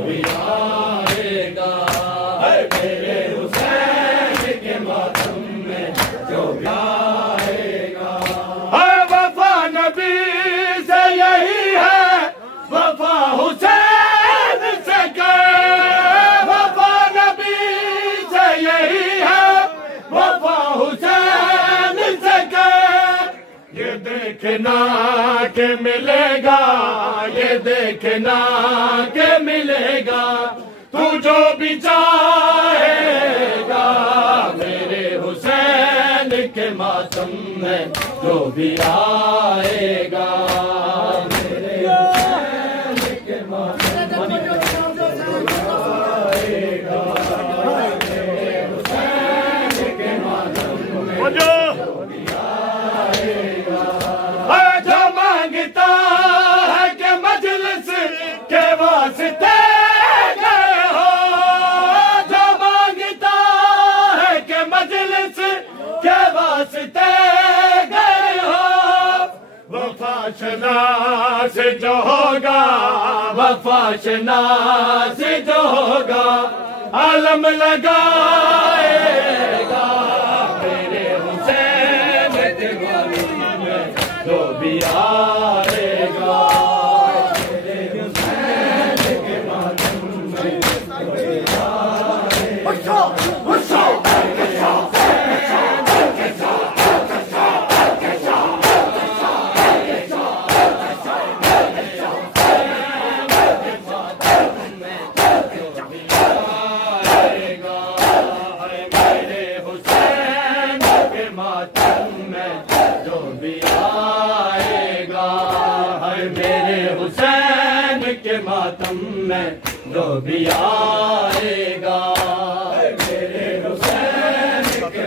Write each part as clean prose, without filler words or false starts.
भी आएगा, मेरे हुसैन के मातम में जो भी आएगा। वफा नबी से यही है, वफा हुसैन से कर, वफा नबी से यही है, वफा हुसैन से कर। ये देखना के मिलेगा, ये देखना के मिलेगा, तू जो भी चाहेगा, मेरे हुसैन के मातम में जो भी आएगा, मेरे हुसैन के मातम में जो आएगा, मेरे हुसैन के मातम में जो भी आएगा। जो मांगता है कि मजलिस के वास्ते गए हो, जो मांगता है कि मजलिस के वास्ते गए हो, वफा शनास जो होगा, वफा शनास जो होगा, आलम लगाएगा, मेरे हुसैन के मातम में जो भी आएगा, मेरे हुसैन के मातम में जो भी आएगा। मातम में जो भी आएगा, मेरे हुसैन के मातम में जो भी आएगा, मेरे हुसैन के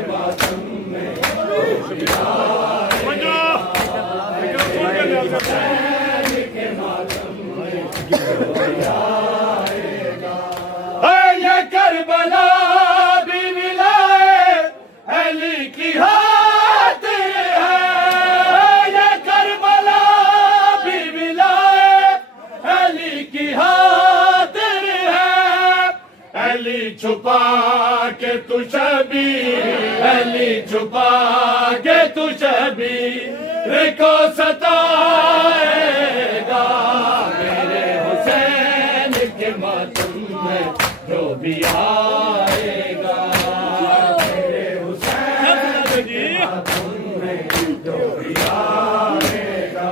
मातम में जो भी आएगा। ये करबला भी मिलाए अली की खातिर है, ये करबला भी मिलाए अली की खातिर है, अली छुपा के तू छबी, अली छुपा के तू छबी को सताएगा, मेरे हुसैन के मातम में जो भी आएगा, मेरे हुसैन के मातम में जो भी आएगा,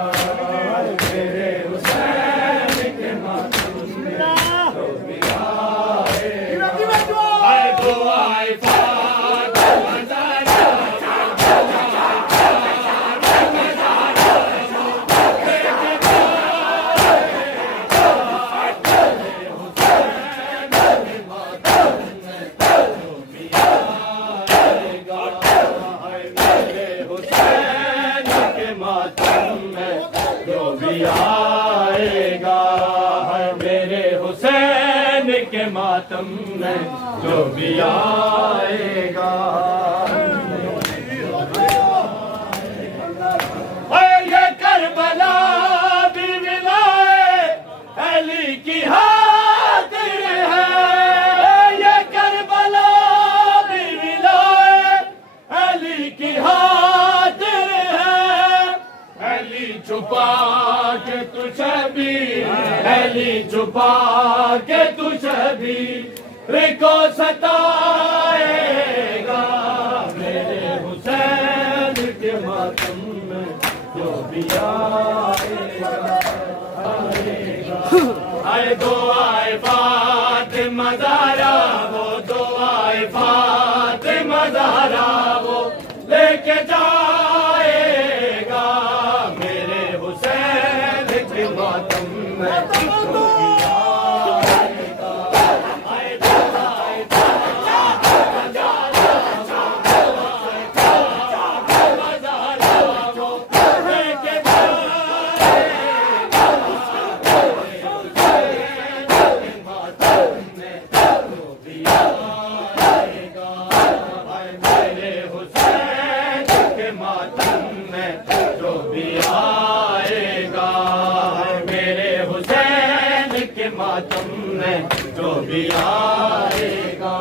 मेरे हुसैन के मातम में जो भी आएगा। आए तो आए फातिमा ज़हरा, के मातम में जो भी आएगा, ये करबला भी मिलाए अली की खातिर है, ये करबला भी मिलाए अली की खातिर है, अली छुपा के तू छबी, अली छुपा के तू छबी को सताएगा, मेरे हुसैन के मातम में जो भी आएगा, आए दो आए फातिमा ज़हरा, वो दो आए फातिमा ज़हरा, वो लेके जाएगा, मेरे हुसैन के मातम में जो भी आएगा। आए दो आए फातिमा ज़हरा, वो लेके जाएगा, में जो भी आएगा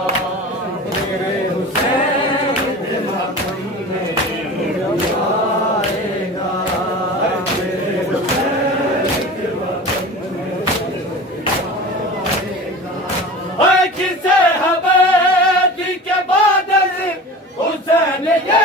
मेरे हुसैन के मातम में जो भी आएगा मेरे हुसैन के मातम में जो भी आएगा। किसे हवेली के बाद हुसैन ये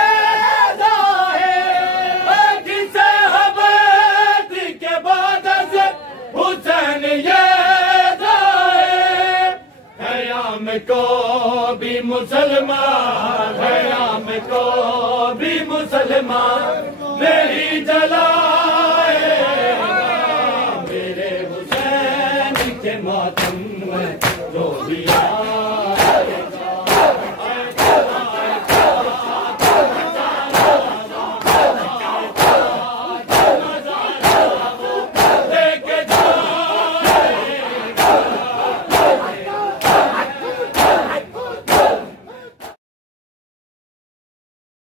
को भी मुसलमान, क़याम को भी मुसलमान नहीं जला